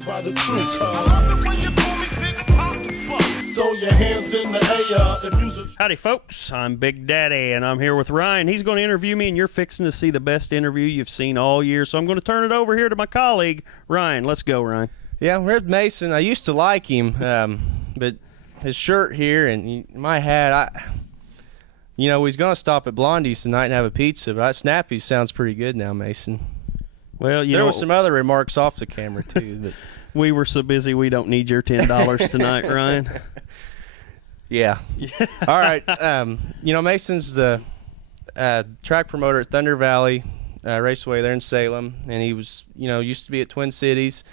By the truth, I love it when you call me Big Papa. Throw your hands in the air if you's a... Howdy, folks. I'm Big Daddy, and I'm here with Ryan. He's going to interview me, and you're fixing to see the best interview you've seen all year. So I'm going to turn it over here to my colleague, Ryan. Let's go, Ryan. Yeah, we're with Mason. I used to like him, but his shirt here and my hat, he's going to stop at Blondie's tonight and have a pizza, but Snappy's sounds pretty good now, Mason. Well, there were some other remarks off the camera, too. But we were so busy we don't need your $10 tonight, Ryan. Yeah. All right. Mason's the track promoter at Thunder Valley Raceway there in Salem, and he was, used to be at Twin Cities.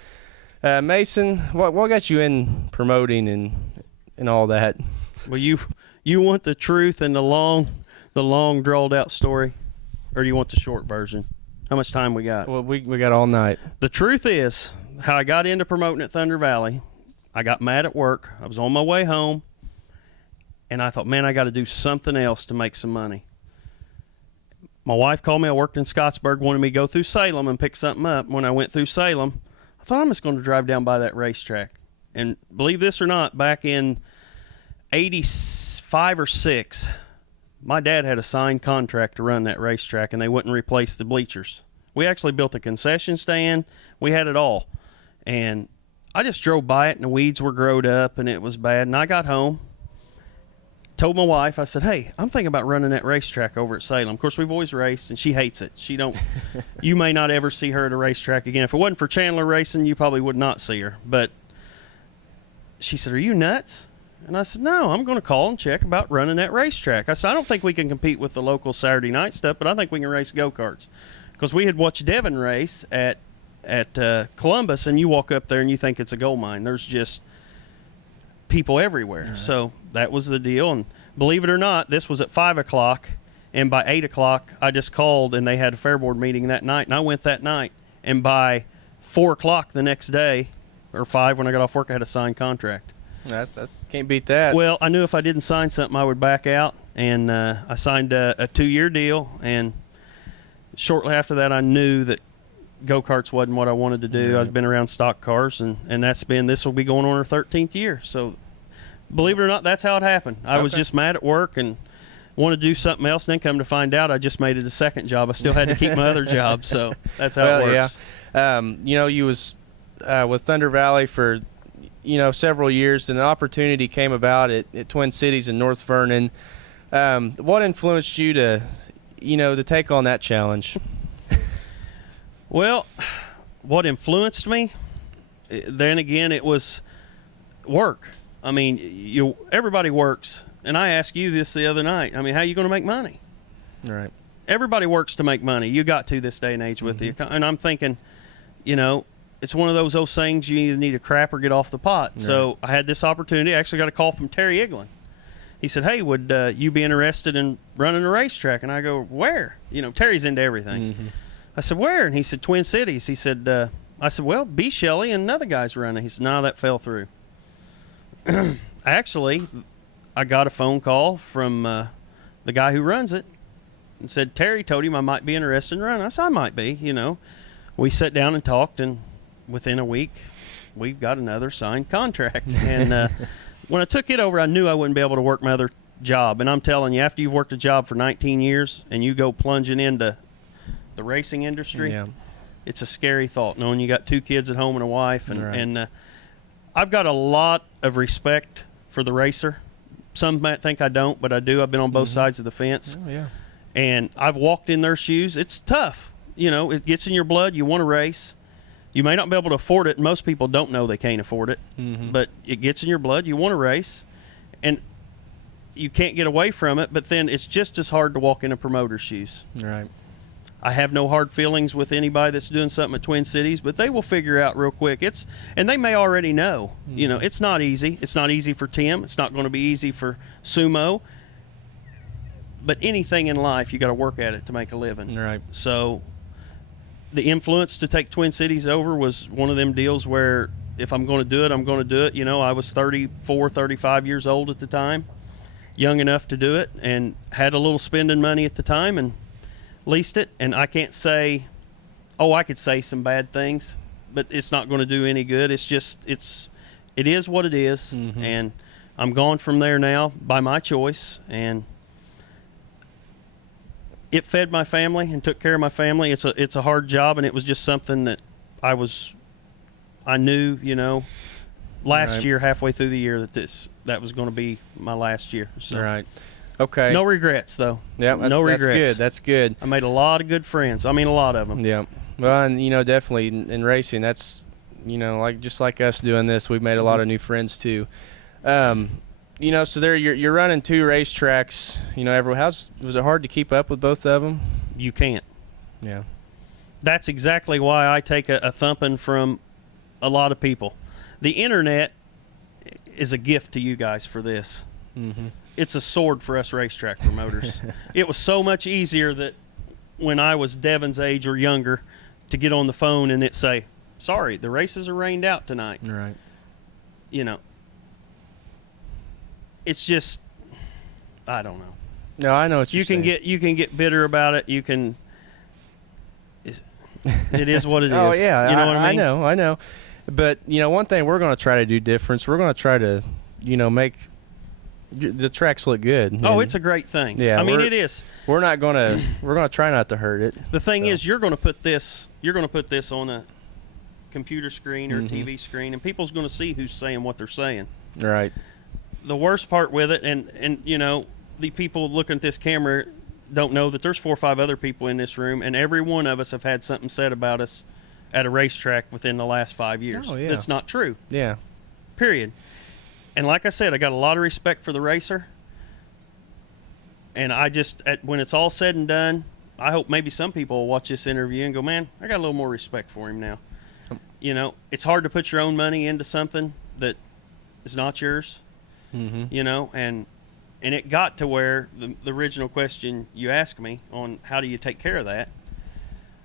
Mason, what got you in promoting and all that? Well, you want the truth and the long drawn out story, or do you want the short version? How much time we got? Well, we got all night. The truth is how I got into promoting at Thunder Valley. I got mad at work. I was on my way home, and I thought, man, I got to do something else to make some money. My wife called me. I worked in Scottsburg, wanted me to go through Salem and pick something up. When I went through Salem, I thought I'm just going to drive down by that racetrack. And believe this or not, back in 85 or 6, my dad had a signed contract to run that racetrack, and they wouldn't replace the bleachers. We actually built a concession stand. We had it all. And I just drove by it, and the weeds were growed up, and it was bad. And I got home, told my wife, I said, hey, I'm thinking about running that racetrack over at Salem. Of course, we've always raced, and she hates it. You may not ever see her at a racetrack again. If it wasn't for Chandler Racing, you probably would not see her. But she said, are you nuts? And I said, no, I'm going to call and check about running that racetrack. I said, I don't think we can compete with the local Saturday night stuff, but I think we can race go-karts. Because we had watched Devin race at Columbus, and you walk up there and you think it's a gold mine. There's just people everywhere. Right. So that was the deal. And believe it or not, this was at 5 o'clock, and by 8 o'clock, I just called, and they had a fair board meeting that night, and I went that night. And by 4 o'clock the next day, or 5 when I got off work, I had a signed contract. That's can't beat that. Well, I knew if I didn't sign something, I would back out, and I signed a 2-year deal, and shortly after that, I knew that go-karts wasn't what I wanted to do. Right. I've been around stock cars, and this will be going on our 13th year. So believe it or not, that's how it happened. I was just mad at work and wanted to do something else, and then come to find out I just made it a second job. I still had to keep my other job, so that's how it works. Yeah. You was with Thunder Valley for several years, and an opportunity came about at Twin Cities in North Vernon. What influenced you to take on that challenge? Well, what influenced me, then again, it was work. I mean, everybody works, and I asked you this the other night. I mean, how are you going to make money? Right. Everybody works to make money. You got to this day and age with the, and I'm thinking, it's one of those things you either need to crap or get off the pot. Right. So I had this opportunity. I actually got a call from Terry Iglin. He said, hey, would you be interested in running a racetrack? And I go, where? Terry's into everything. Mm-hmm. I said, where? And he said, Twin Cities. He said, I said, well, B. Shelley and another guy's running. He said, no, that fell through. Actually, I got a phone call from the guy who runs it and said, Terry told him I might be interested in running. I said, I might be, We sat down and talked, and within a week, we've got another signed contract. And when I took it over, I knew I wouldn't be able to work my other job. And I'm telling you, after you've worked a job for 19 years and you go plunging into the racing industry, it's a scary thought, knowing you got 2 kids at home and a wife. And, right. and I've got a lot of respect for the racer. Some might think I don't, but I do. I've been on both sides of the fence. Oh, yeah. And I've walked in their shoes. It's tough. It gets in your blood. You want to race. You may not be able to afford it. Most people don't know they can't afford it, but it gets in your blood. You want to race, and you can't get away from it, but then it's just as hard to walk in a promoter's shoes. Right. I have no hard feelings with anybody that's doing something at Twin Cities, but they will figure out real quick. And they may already know. It's not easy. It's not easy for Tim. It's not going to be easy for Sumo. But anything in life, you got to work at it to make a living. Right. So the influence to take Twin Cities over was one of them deals where if I'm going to do it, I'm going to do it. I was 34, 35 years old at the time, young enough to do it, and had a little spending money at the time and leased it. And I can't say, I could say some bad things, but it's not going to do any good. It is what it is, and I'm gone from there now by my choice, and it fed my family and took care of my family. It's a hard job, and it was just something that I knew, last year, halfway through the year, that was going to be my last year. So. Right. Okay. No regrets, though. Yeah, no regrets. That's good. That's good. I made a lot of good friends. I mean, a lot of them. Yeah. Well, and definitely in racing, that's just like us doing this, we've made a lot of new friends too. So there you're running 2 racetracks. Was it hard to keep up with both of them? You can't. Yeah. That's exactly why I take a thumping from a lot of people. The internet is a gift to you guys for this. Mm-hmm. It's a sword for us racetrack promoters. It was so much easier that when I was Devin's age or younger to get on the phone and it say, sorry, the races are rained out tonight. Right. It's just, I don't know. No, I know what you're saying. You can get bitter about it. You can. It is what it is. Oh yeah, you know what I mean? I know. But one thing we're going to try to do different. We're going to try to, make the tracks look good. Oh, it's a great thing. Yeah, I mean it is. We're going to try not to hurt it. The thing is, you're going to put this on a computer screen or a TV screen, and people's going to see who's saying what they're saying. Right. The worst part with it, and the people looking at this camera don't know that there's 4 or 5 other people in this room, and every one of us have had something said about us at a racetrack within the last 5 years. Oh, yeah. That's not true. Yeah. Period. And like I said, I got a lot of respect for the racer. And I just, when it's all said and done, I hope maybe some people will watch this interview and go, man, I got a little more respect for him now. It's hard to put your own money into something that is not yours, and it got to where the original question you asked me on how do you take care of that,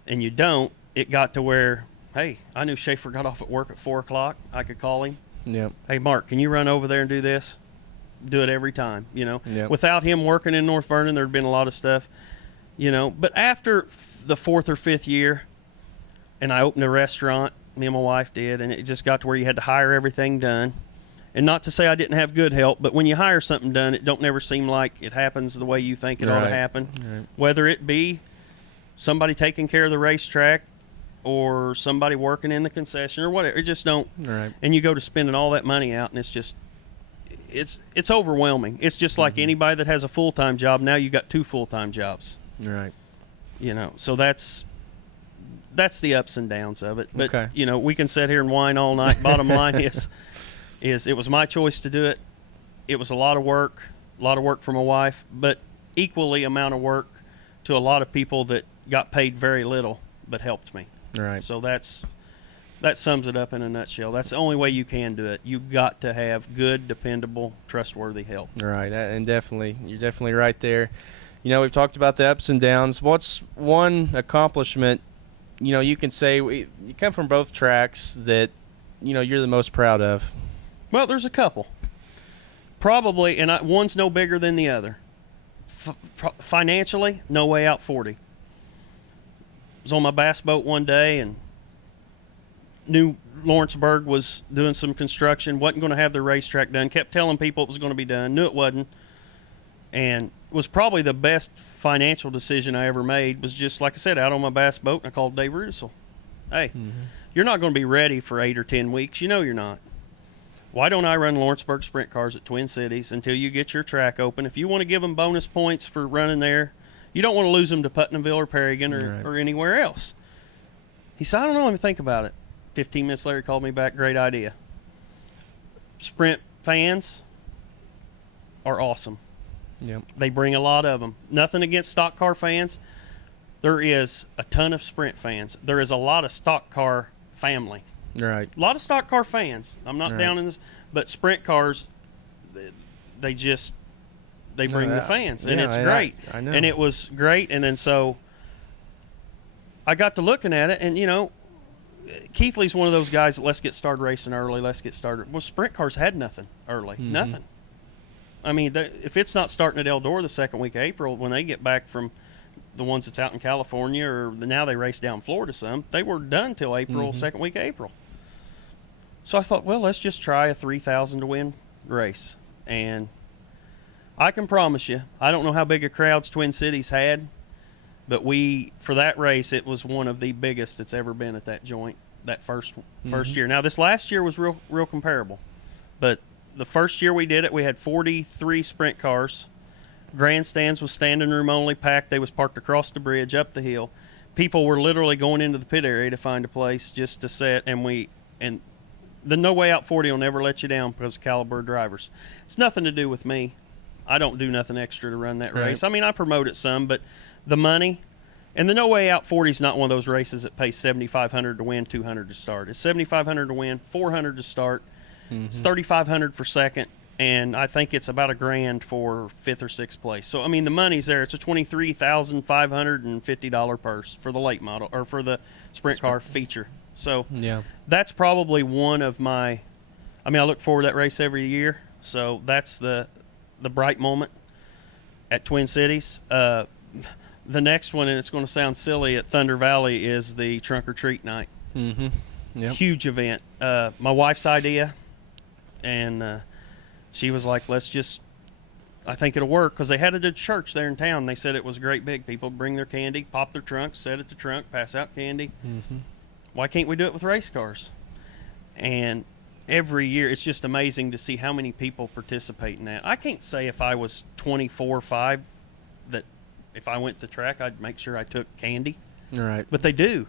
and you don't, it got to where, hey, I knew Schaefer got off at work at 4 o'clock. I could call him. Yep. Hey, Mark, can you run over there and do this? Do it every time, Yep. Without him working in North Vernon, there'd been a lot of stuff, But after the 4th or 5th year, and I opened a restaurant, me and my wife did, and it just got to where you had to hire everything done. And not to say I didn't have good help, but when you hire something done, it don't never seem like it happens the way you think it ought to happen. Right. Whether it be somebody taking care of the racetrack or somebody working in the concession or whatever, it just don't. Right. And you go to spending all that money out, and it's just, it's overwhelming. It's just like anybody that has a full-time job. Now you got 2 full-time jobs. Right. So that's the ups and downs of it. But, okay. We can sit here and whine all night. Bottom line is it was my choice to do it. It was a lot of work for my wife, but equally amount of work to a lot of people that got paid very little but helped me. Right. So that sums it up in a nutshell. That's the only way you can do it. You've got to have good, dependable, trustworthy help. Right, and you're definitely right there. We've talked about the ups and downs. What's one accomplishment, you can say, you come from both tracks that, you're the most proud of? Well, there's a couple. Probably, and one's no bigger than the other. Financially, No Way Out 40. I was on my bass boat one day and knew Lawrenceburg was doing some construction, wasn't going to have the racetrack done, kept telling people it was going to be done, knew it wasn't, and was probably the best financial decision I ever made. Was just, like I said, out on my bass boat, and I called Dave Rudisell. Hey, you're not going to be ready for 8 or 10 weeks. You're not. Why don't I run Lawrenceburg sprint cars at Twin Cities until you get your track open? If you want to give them bonus points for running there, you don't want to lose them to Putnamville or Perrigan or anywhere else. He said, I don't know. Let me think about it. 15 minutes later, he called me back. Great idea. Sprint fans are awesome. Yep. They bring a lot of them. Nothing against stock car fans. There is a ton of sprint fans. There is a lot of stock car family. Right. A lot of stock car fans. I'm not down in this, but sprint cars, they bring the fans, and it's great. I know. And it was great. And then so I got to looking at it, and Keithley's one of those guys that let's get started racing early. Let's get started. Well, sprint cars had nothing early, nothing. I mean, if it's not starting at Eldora the second week of April when they get back from the ones that's out in California, or now they race down Florida some, they were done till April, second week of April. So I thought, well, let's just try a 3,000 to win race. And I can promise you, I don't know how big a crowds Twin Cities had, but for that race, it was one of the biggest it's ever been at that joint, that first year. Now, this last year was real comparable, but the first year we did it, we had 43 sprint cars. Grandstands was standing room only, packed. They was parked across the bridge, up the hill. People were literally going into the pit area to find a place just to set, and the No Way Out 40 will never let you down because of caliber of drivers. It's nothing to do with me. I don't do nothing extra to run that race. I mean, I promote it some, but the money, and the No Way Out 40 is not one of those races that pays $7,500 to win, $200 to start. It's $7,500 to win, $400 to start. It's $3,500 for second, and I think it's about $1,000 for fifth or sixth place. So I mean, the money's there. It's a $23,550 purse for the late model, or for the sprint car feature. So that's probably one of my. I mean, I look forward to that race every year. So that's the bright moment at Twin Cities. The next one, and it's going to sound silly, at Thunder Valley is the Trunk or Treat night. Huge event. My wife's idea, and she was like, let's just, I think it'll work, because they had it at a church there in town. They said it was great big. People bring their candy, pop their trunk, set at the trunk, pass out candy. Why can't we do it with race cars? And every year, it's just amazing to see how many people participate in that. I can't say if I was 24 or 5 that if I went to the track, I'd make sure I took candy. Right. But they do.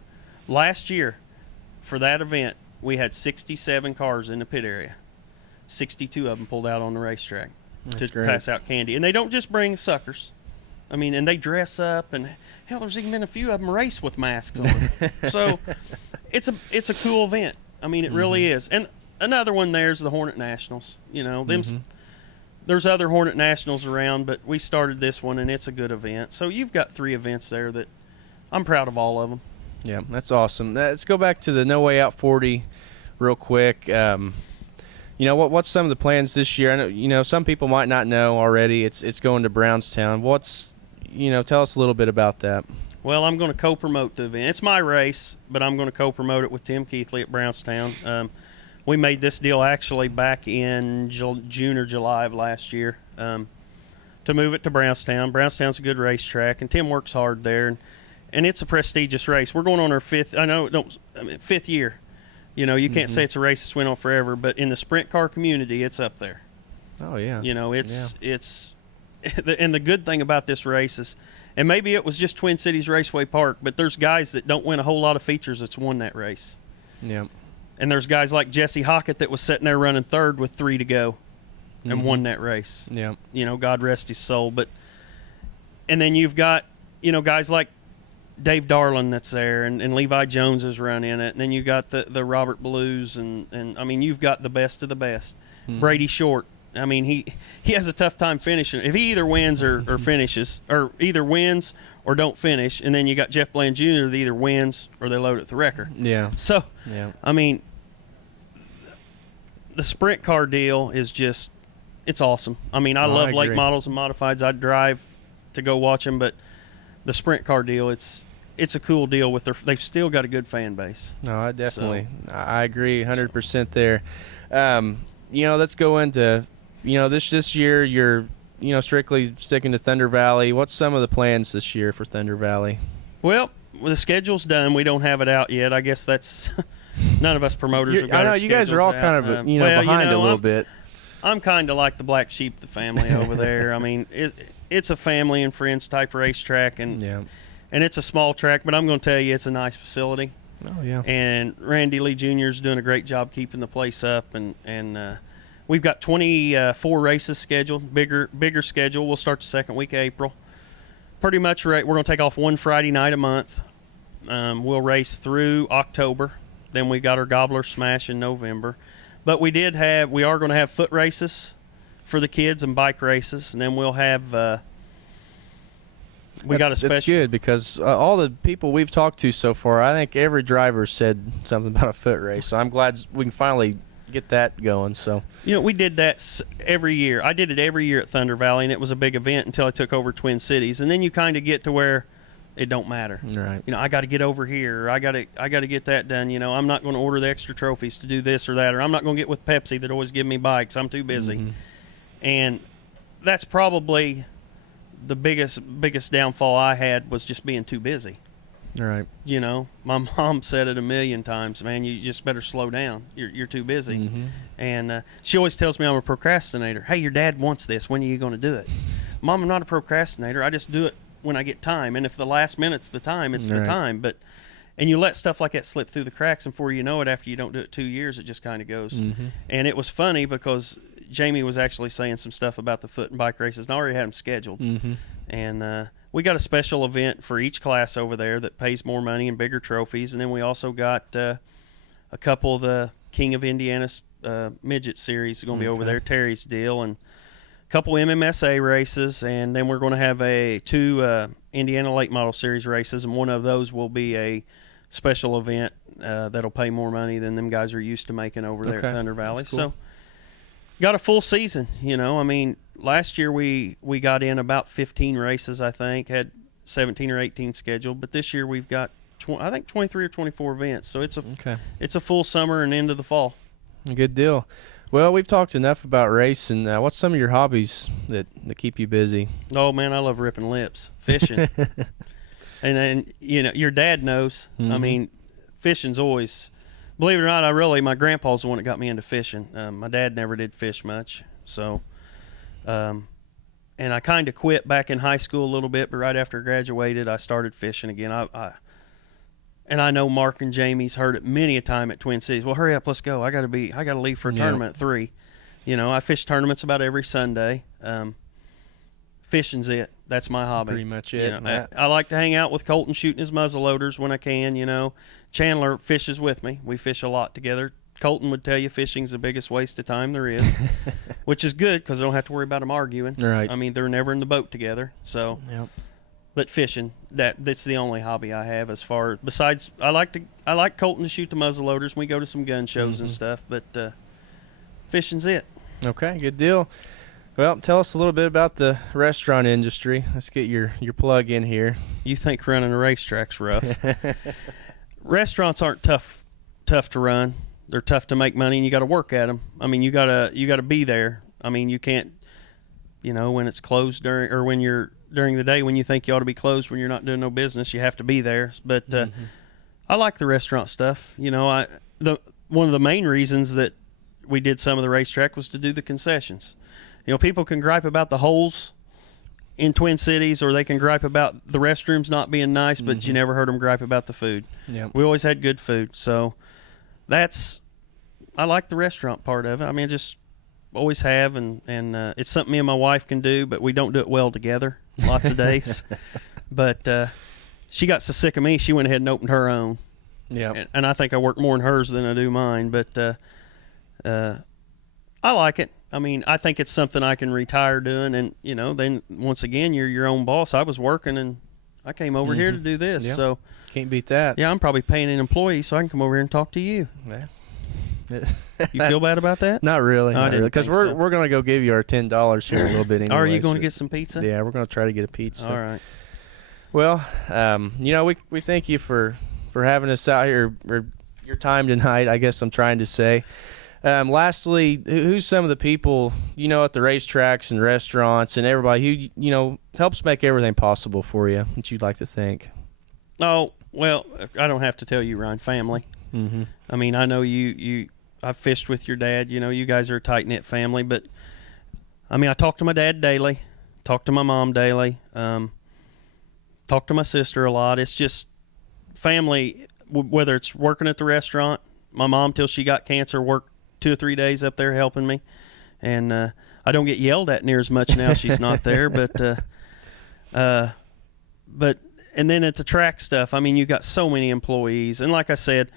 Last year, for that event, we had 67 cars in the pit area. 62 of them pulled out on the racetrack to pass out candy. And they don't just bring suckers. I mean, and they dress up, and hell, there's even been a few of them race with masks on. So it's a cool event. I mean, it really is. And another one there's the Hornet Nationals. You know, there's other Hornet Nationals around, but we started this one, and it's a good event. So you've got 3 events there that I'm proud of all of them. Yeah, that's awesome. Let's go back to the No Way Out 40 real quick. You know, what's some of the plans this year? I know, you know, some people might not know already. It's going to Brownstown. Tell us a little bit about that. Well, I'm going to co-promote the event. It's my race, but I'm going to co-promote it with Tim Keithley at Brownstown. We made this deal actually back in June or July of last year to move it to Brownstown. Brownstown's a good racetrack, and Tim works hard there, and it's a prestigious race. We're going on our fifth year. You know, you can't say it's a race that's went on forever, but in the sprint car community, it's up there. Oh, yeah. You know, it's and the good thing about this race is, and maybe it was just Twin Cities Raceway Park, but there's guys that don't win a whole lot of features that's won that race. Yeah. And there's guys like Jesse Hockett that was sitting there running third with 3 to go and won that race. Yeah. You know, God rest his soul. And then you've got, you know, guys like Dave Darlin that's there, and Levi Jones has run in it. And then you got the Robert Blues, and I mean, you've got the best of the best. Brady Short. I mean, he has a tough time finishing. If he either wins or finishes, or either wins or don't finish, and then you got Jeff Bland Jr. that either wins or they load at the wrecker. Yeah. So, yeah. I mean, the sprint car deal is just, it's awesome. I mean, I love late models and modifieds. I drive to go watch them, but the sprint car deal, it's a cool deal with they've still got a good fan base. No, I definitely, I agree 100% there. You know, let's go into, you know, this year you're, you know, strictly sticking to Thunder Valley. What's some of the plans this year for Thunder Valley? Well, the schedule's done. We don't have it out yet. I guess that's none of us promoters have got I know our you guys are all out. kind of behind a little bit. I'm kind of like the black sheep of the family over there. I mean, it's a family and friends type racetrack, and it's a small track, but I'm going to tell you, it's a nice facility. Oh yeah. And Randy Lee Jr. is doing a great job keeping the place up, and we've got 24 races scheduled, bigger schedule. We'll start the second week of April. Pretty much right. We're going to take off one Friday night a month. We'll race through October. Then we got our Gobbler Smash in November. But we are going to have foot races for the kids and bike races, and then we'll have got a special. That's good, because all the people we've talked to so far, I think every driver said something about a foot race. So I'm glad we can finally get that going. So, you know, we did that every year. I did it every year at Thunder Valley, and it was a big event until I took over Twin Cities. And then you kind of get to where It don't matter. Right. You know, I got to get over here. Or I got to get that done. You know, I'm not going to order the extra trophies to do this or that, or I'm not going to get with Pepsi that always give me bikes. I'm too busy. Mm-hmm. And that's probably the biggest downfall I had, was just being too busy. Right. You know, my mom said it a million times, man, you just better slow down. You're too busy. Mm-hmm. And she always tells me I'm a procrastinator. Hey, your dad wants this. When are you going to do it? Mom, I'm not a procrastinator. I just do it when I get time. And if the last minute's the time, it's the time. And you let stuff like that slip through the cracks, and before you know it, after you don't do it 2 years, it just kind of goes. Mm-hmm. And it was funny because Jamie was actually saying some stuff about the foot and bike races, and I already had them scheduled. Mm-hmm. And we got a special event for each class over there that pays more money and bigger trophies. And then we also got a couple of the King of Indiana's midget series going to be over there, Terry's deal, and a couple MMSA races. And then we're going to have two Indiana Late Model Series races, and one of those will be a special event that'll pay more money than them guys are used to making over there at Thunder Valley. Cool. So got a full season, you know. I mean, last year we got in about 15 races, I think, had 17 or 18 scheduled, but this year we've got I think 23 or 24 events. So it's a full summer and into the fall. Good deal. Well, we've talked enough about racing. What's some of your hobbies that keep you busy? Oh man, I love ripping lips, fishing. And then, you know, your dad knows. Mm-hmm. I mean, fishing's always, believe it or not, my grandpa's the one that got me into fishing. My dad never did fish much. So, and I kind of quit back in high school a little bit, but right after I graduated, I started fishing again. And I know Mark and Jamie's heard it many a time at Twin Cities. Well, hurry up, let's go. I got to leave for a tournament at 3. You know, I fish tournaments about every Sunday. Fishing's it. That's my hobby. Pretty much it. You know, I like to hang out with Colton shooting his muzzle loaders when I can, you know. Chandler fishes with me. We fish a lot together. Colton would tell you fishing's the biggest waste of time there is, which is good because I don't have to worry about them arguing. Right. I mean, they're never in the boat together. So, but fishing, that's the only hobby I have besides I like Colton to shoot the muzzle loaders. We go to some gun shows and stuff, but fishing's it. Okay, good deal. Well, tell us a little bit about the restaurant industry. Let's get your plug in here. You think running a racetrack's rough? Restaurants aren't tough to run. They're tough to make money, and you got to work at them. I mean, you gotta be there. I mean, you can't, you know, when it's closed when you're during the day when you think you ought to be closed when you're not doing no business, you have to be there. But I like the restaurant stuff. You know, one of the main reasons that we did some of the racetrack was to do the concessions. You know, people can gripe about the holes in Twin Cities, or they can gripe about the restrooms not being nice, but you never heard them gripe about the food. Yep. We always had good food. So I like the restaurant part of it. I mean, I just always have, and it's something me and my wife can do, but we don't do it well together lots of days. But she got so sick of me, she went ahead and opened her own. Yeah. And I think I work more in hers than I do mine, but I like it. I mean, I think it's something I can retire doing, and, you know, then once again, you're your own boss. I was working, and I came over here to do this. Yep. So can't beat that. Yeah, I'm probably paying an employee, so I can come over here and talk to you. Yeah. You feel bad about that? Not really. No, not really. Because we're going to go give you our $10 here in a little bit anyway. Are you going to get some pizza? Yeah, we're going to try to get a pizza. All right. Well, you know, we thank you for having us out here, or your time tonight, I guess I'm trying to say. Lastly, who's some of the people, you know, at the racetracks and restaurants and everybody who, you know, helps make everything possible for you that you'd like to thank? Oh, well, I don't have to tell you, Ryan, family. Mm-hmm. I mean, I know I've fished with your dad. You know, you guys are a tight-knit family. But, I mean, I talk to my dad daily, talk to my mom daily, talk to my sister a lot. It's just family, whether it's working at the restaurant. My mom, till she got cancer, worked 2 or 3 days up there helping me. And I don't get yelled at near as much now she's not there. But and then at the track stuff, I mean, you got so many employees. And like I said,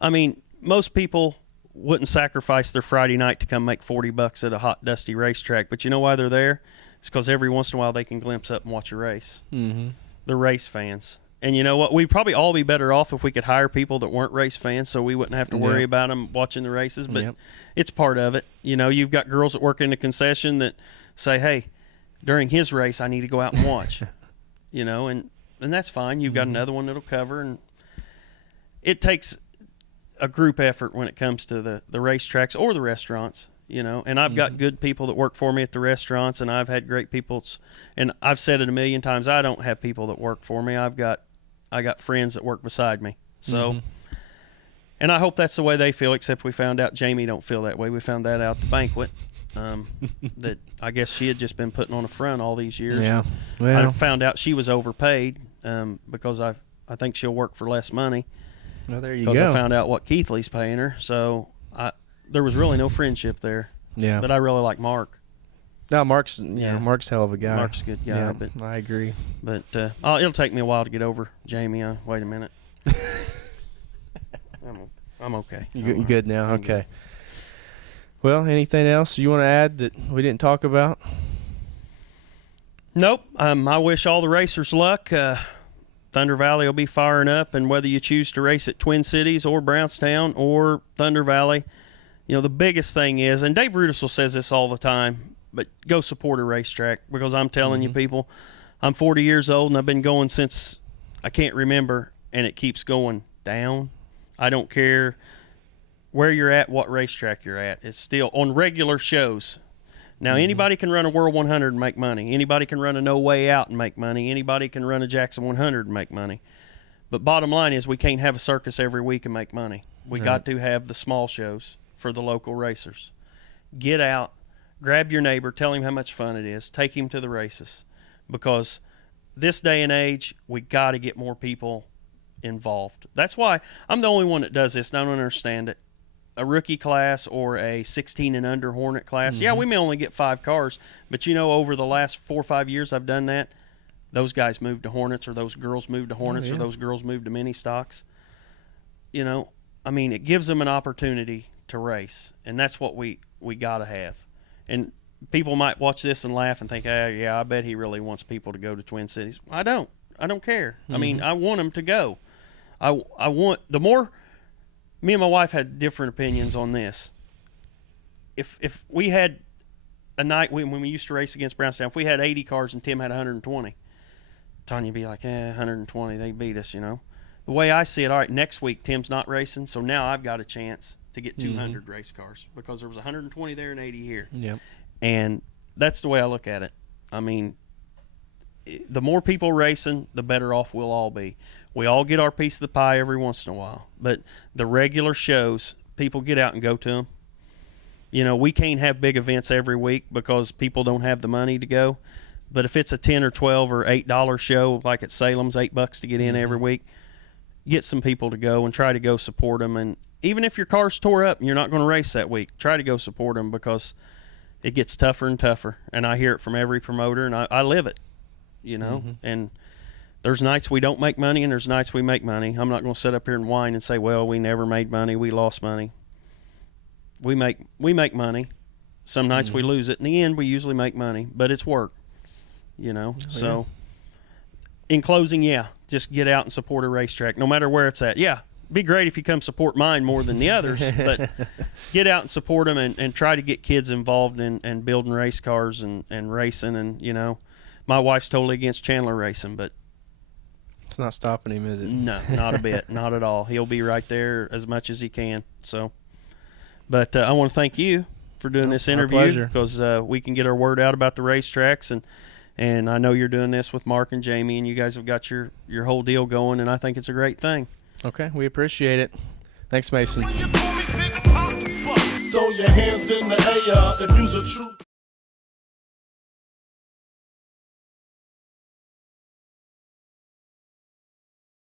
I mean, most people wouldn't sacrifice their Friday night to come make $40 at a hot, dusty racetrack. But you know why they're there? It's because every once in a while they can glimpse up and watch a race. Mm-hmm. They're race fans. And you know what? We'd probably all be better off if we could hire people that weren't race fans, so we wouldn't have to worry about them watching the races. But it's part of it. You know, you've got girls that work in the concession that say, hey, during his race, I need to go out and watch. You know, and and that's fine. You've got another one that'll cover, and it takes a group effort when it comes to the racetracks or the restaurants, you know. And I've got good people that work for me at the restaurants, and I've had great people. And I've said it a million times, I don't have people that work for me. I got friends that work beside me. So, and I hope that's the way they feel, except we found out Jamie don't feel that way. We found that out at the banquet. That I guess she had just been putting on a front all these years. Yeah. Well, I found out she was overpaid because I think she'll work for less money. Well, there you go. Because I found out what Keithley's paying her. So there was really no friendship there. Yeah. But I really like Mark. No, Mark's Mark's a hell of a guy. Mark's a good guy. Yeah, but I agree. But it'll take me a while to get over Jamie. Wait a minute. I'm okay. You good now? Okay. Well, anything else you want to add that we didn't talk about? Nope. I wish all the racers luck. Thunder Valley will be firing up, and whether you choose to race at Twin Cities or Brownstown or Thunder Valley, you know, the biggest thing is, and Dave Rudisell says this all the time, but go support a racetrack, because I'm telling you people, I'm 40 years old and I've been going since I can't remember, and it keeps going down. I don't care where you're at, what racetrack you're at. It's still on regular shows. Now, anybody can run a World 100 and make money. Anybody can run a No Way Out and make money. Anybody can run a Jackson 100 and make money. But bottom line is, we can't have a circus every week and make money. We got to have the small shows for the local racers. Get out, grab your neighbor, tell him how much fun it is, take him to the races. Because this day and age, we got to get more people involved. That's why I'm the only one that does this, and I don't understand it. A rookie class or a 16 and under Hornet class, yeah, we may only get 5 cars, but you know, over the last 4 or 5 years I've done that, those guys moved to Hornets, or those girls moved to Hornets, or those girls moved to mini stocks. You know, I mean, it gives them an opportunity to race, and that's what we got to have. And people might watch this and laugh and think, yeah, I bet he really wants people to go to Twin Cities. I don't care. I mean, I want them to go. I want the more. Me and my wife had different opinions on this. If we had a night when we used to race against Brownstown, if we had 80 cars and Tim had 120, Tanya would be like, 120, they beat us, you know. The way I see it, all right, next week Tim's not racing, so now I've got a chance to get 200 race cars, because there was 120 there and 80 here. Yep. And that's the way I look at it. I mean, the more people racing, the better off we'll all be. We all get our piece of the pie every once in a while, but the regular shows, people get out and go to them. You know, we can't have big events every week because people don't have the money to go. But if it's a $10 or $12 or $8 show, like at Salem's, $8 to get in every week, get some people to go and try to go support them. And even if your car's tore up and you're not going to race that week, try to go support them, because it gets tougher and tougher. And I hear it from every promoter, and I live it. You know, and there's nights we don't make money and there's nights we make money. I'm not going to sit up here and whine and say, well, we never made money, we lost money. We make money. Some nights we lose it. In the end, we usually make money, but it's work, you know. So in closing, just get out and support a racetrack, no matter where it's at. Yeah, be great if you come support mine more than the others, but get out and support them, and try to get kids involved in building race cars and racing. And, you know, my wife's totally against Chandler racing, but it's not stopping him, is it? No, not a bit. Not at all. He'll be right there as much as he can. So, but I want to thank you for doing this interview, because we can get our word out about the racetracks, and I know you're doing this with Mark and Jamie, and you guys have got your whole deal going, and I think it's a great thing. Okay, we appreciate it. Thanks, Mason. When you call me Big Papa, throw your hands in the air if you's a true